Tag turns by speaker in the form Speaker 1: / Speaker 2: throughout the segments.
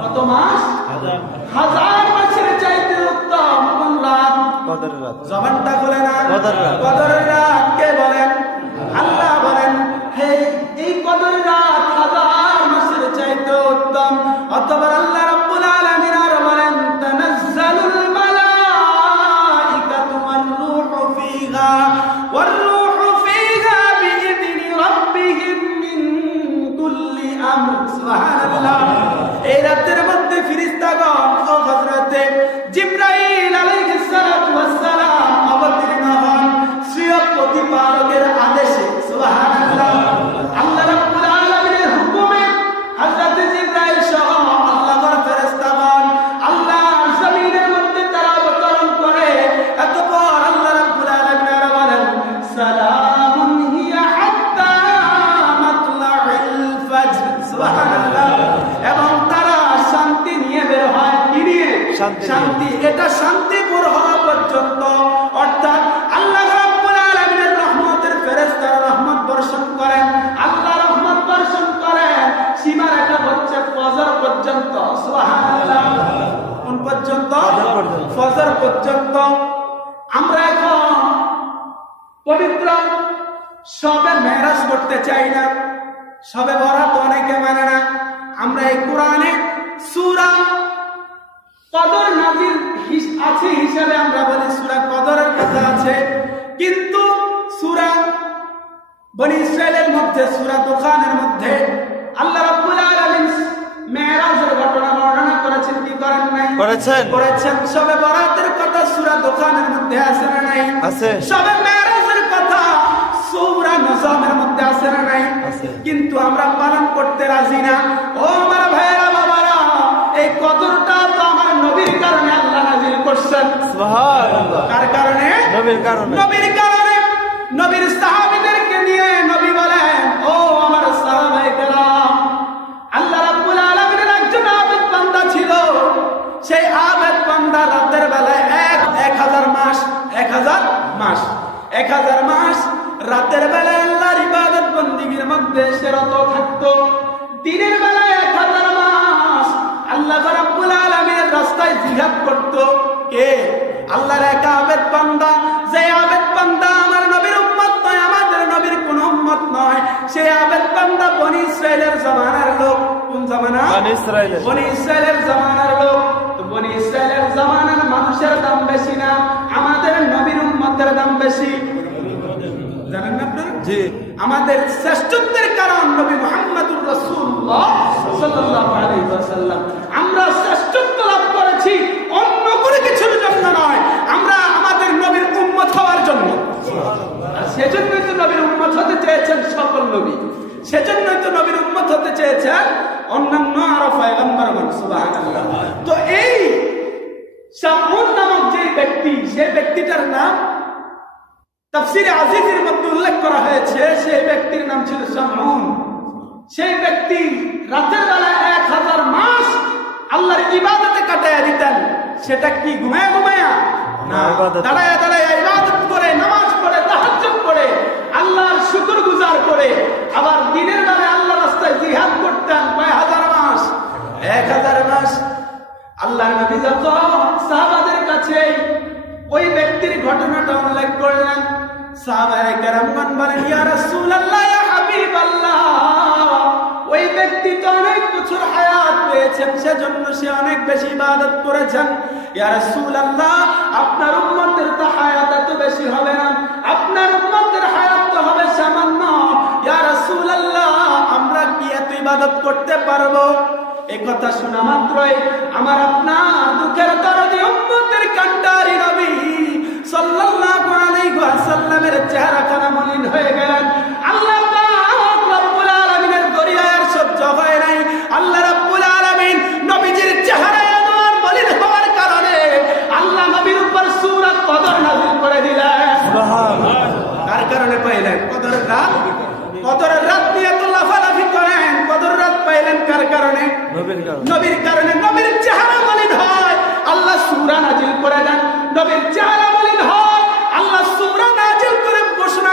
Speaker 1: কত মাস? হাজার মাসের চাইতে উত্তম কোন রাত
Speaker 2: কদরের রাত।
Speaker 1: জবানটা খুলে না
Speaker 2: কদরের রাত।
Speaker 1: কদরের রাত কে বলেন? আল্লাহ বলেন হে এই কদরের রাত হাজার মাসের চাইতে উত্তম। অথবা আল্লাহ রাব্বুল এটা শান্তিপুর হওয়া পর্যন্ত অর্থাৎ আল্লাহ রাব্বুল আলামিনের রহমতের ফেরেশতারা রহমত বর্ষণ করেন আল্লাহ রহমত বর্ষণ করেন সীমারেখা হচ্ছে ফজর পর্যন্ত সুবহানাল্লাহ। কোন পর্যন্ত?
Speaker 2: ফজর পর্যন্ত।
Speaker 1: আমরা এখন পবিত্র সবে মেরাজ করতে চাই না সবে বরাত অনেকে মানে না। আমরা এই কোরআনে সূরা কদর হিস- আছে হিসাবে আমরা বলি সূরা কদরের কথা আছে কিন্তু সূরা বনি ইসরায়েলের মধ্যে সূরা দোকানের মধ্যে আল্লাহ রাব্বুল আলামিন মেরাজের ঘটনা বর্ণনা করেছেন কি করেন নাই
Speaker 2: করেছেন।
Speaker 1: করেছেন সবে বরাতের কথা সূরা দোকানের মধ্যে আছে না নাই
Speaker 2: আছে।
Speaker 1: সবে মেরাজের কথা সূরা নজমের মধ্যে আছে না নাই। কিন্তু আমরা পালন করতে রাজি না ও আমার ভাইয়েরা বাবারা এই কদরটা তো আমার নবীর কারণে করছেন কার কারণে?
Speaker 2: নবীর কারণে।
Speaker 1: নবীর কারণে। নবীর সাহাবীদেরকে নিয়ে নবী বলেন ও আমার সাহাবায়ে কেরাম আল্লাহ রাব্বুল আলামিনের একজন আবেদ বান্দা ছিল। সেই আবেদ বান্দা রাতের বেলায় এক এক হাজার মাস এক হাজার মাস এক হাজার মাস রাতের বেলায় আল্লাহর ইবাদত বন্দিগির মধ্যে সে রত থাকতো। দিনের বেলায় এক হাজার মাস আল্লাহ রাব্বুল আলামিনের রাস্তায় জিহাদ করত। কে আল্লাহর এক আবেদ বান্দা যে আবেদ বান্দা আমার নবীর উম্মত নয় আমাদের নবীর কোন উম্মত নয়। সেই আবেদ বান্দা বনি ইসরায়েলের জামানার লোক। কোন জামানা?
Speaker 2: বনি ইসরায়েলের।
Speaker 1: জামানার লোক। বনি ইসরায়েলের জামানার মানুষের দাম বেশি না আমাদের নবীর উম্মতের দাম বেশি। জানেন না আপনারা?
Speaker 2: জি।
Speaker 1: আমাদের শ্রেষ্ঠত্বের কারণ নবী মুহাম্মদুর রাসূলুল্লাহ সাল্লাল্লাহু আলাইহি ওয়াসাল্লাম। আমরা শ্রেষ্ঠত্ব লাভ করেছি অন্য কোনো কিছুর জন্য নয় আমরা আমাদের নবীর উম্মত হওয়ার জন্য আর সেজন্যই তো নবীর উন্মত হতে চেয়েছেন সকল নবী। সেজন্যই তো নবীর উন্মত হতে চেয়েছেন অন্যান্য আরও পয়গম্বর সুবহানাল্লাহ। তো এই শামুন নামক যে ব্যক্তি সেই ব্যক্তিটার নাম তাফসিরে আজিজের মধ্যে উল্লেখ করা হয়েছে সেই ব্যক্তির নাম ছিল শামউন। সেই ব্যক্তি রাতের বেলা এক হাজার মাস আল্লাহর ইবাদতে কাটাইয়া দিতেন। সেটা কি ঘুমায় ঘুমায়া? না। দাঁড়ায় দাঁড়ায় ইবাদত করে নামাজ পড়ে তাহাজ্জুদ করে আল্লাহর শুকর গুজার করে আবার দিনের বেলায় আল্লাহ রাস্তায় জিহাদ করতেন কয় হাজার মাস? এক হাজার মাস। আল্লাহ নবী যত সাহাবাদের কাছে ওই ব্যক্তির ঘটনাটা উল্লেখ করলেন, সাহাবায় কেরামগণ বলেন ইয়া পেয়েছেন সেজন্য সে অনেক বেশি ইবাদত করেছেন। আপনার উম্মতের তো হায়াত এত বেশি হবে না। আপনার উম্মতের হায়াত তো হবে সামান্য। ইয়া রাসূলুল্লাহ, আমরা কি এত ইবাদত করতে পারব? এই কথা শোনা মাত্রই আমার আপনার দুঃখের দরদে উম্মতের কান্ডারি নবী সাল্লাল্লাহু আলাইহি ওয়াসাল্লামের চেহারাখানা মলিন হয়ে গেলেন। কারণে নবীর কারণে।
Speaker 2: নবীর
Speaker 1: চেহারা মলিন হয়। আল্লাহ সুরা নাজিল করে দেন নবীর চেহারা মলিন হয়। আল্লাহ সুরা নাজিল করে ঘোষণা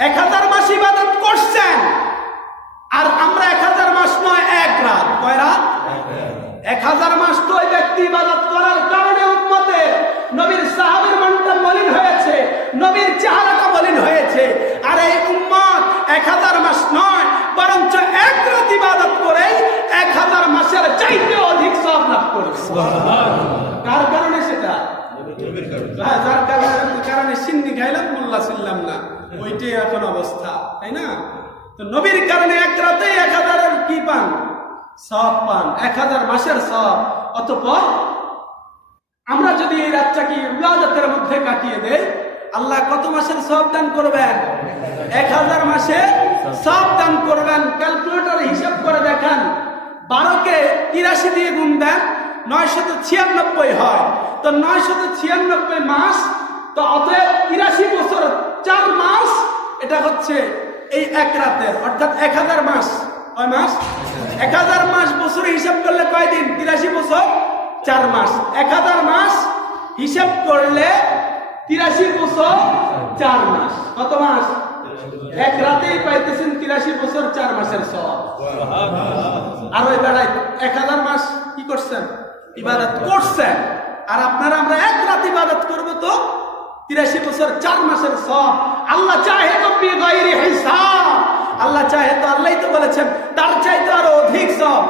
Speaker 1: এক হাজার মাস ইবাদত করছেন আর আমরা এক হাজার মাস নয় এক রাত। কয় রাত? এক হাজার মাস তো ওই ব্যক্তি ইবাদত করার কারণে উম্মতে নবীর সাহাবের মনটা মলিন হয়েছে নবীর চেহারাটা মলিন হয়েছে। আর এই উম্মত এক হাজার মাস নয় বরঞ্চ এক রাত ইবাদত করে এক হাজার মাসের চাইতে অধিক সব লাভ করবে কার কারণে সেটা? হ্যাঁ, যার কারণে সিন্নি খাইলাম মোল্লা ছিলাম না। ওইটাই এখন অবস্থা, তাই না? তো নবীর কারণে এক রাতে এক হাজারের কি পান? সব পান, এক হাজার মাসের সব। অতপর আমরা যদি এই রাতটাকে ইবাদতের মধ্যে কাটিয়ে দেই, আল্লাহ কত মাসের সব দান করবেন? এক হাজার মাসে সব দান করবেন। ক্যালকুলেটর হিসাব করে দেখান, বারোকে তিরাশি দিয়ে গুণ দেন, নয়শত ছিয়ানব্বই হয়। তো নয়শত ছিয়ানব্বই মাস তো অতএব তিরাশি বছর, চার মাস, এটা হচ্ছে এই এক রাতের, অর্থাৎ এক হাজার মাস। কয় মাস? এক হাজার মাস বছরে হিসাব করলে কয়দিন তিরাশি বছর, চার মাস। এক হাজার মাস হিসাব করলে তিরাশি বছর, চার মাস। কত মাস? এক রাতেই পাইতেছেন তিরাশি বছর, চার মাসের সব আর ওই এক হাজার মাস কি করছেন? ইবাদত করছেন। আর আপনারা আমরা এক রাত ইবাদত করব তো তিরাশি বছর চার মাসের সব। আল্লাহ চাহে তো হিসাব। আল্লাহ চাহে তো আল্লাহই তো বলেছেন তার চাইতে আরও অধিক সব।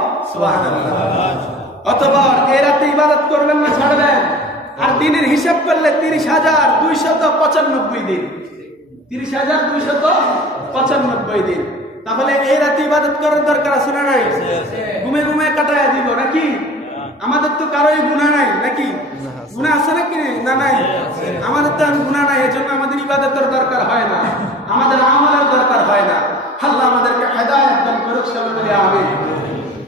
Speaker 1: অথবা এই রাতে ইবাদত করবেন না ছাড়বেন। আর দিনের হিসাব করলে তিরিশ হাজার দুইশত পঁচানব্বই দিন। তিরিশ হাজার দুইশত পঁচানব্বই দিন। তাহলে এই রাতে ইবাদত করার দরকার আছে না নাই? ঘুমে ঘুমে কাটায় দিব নাকি? আমাদের তো কারোই গুণা নাকি? গুণা আছে। নাকি? না নাই। আমাদের তো আর গুণা নাই এজন্য আমাদের ইবাদতের দরকার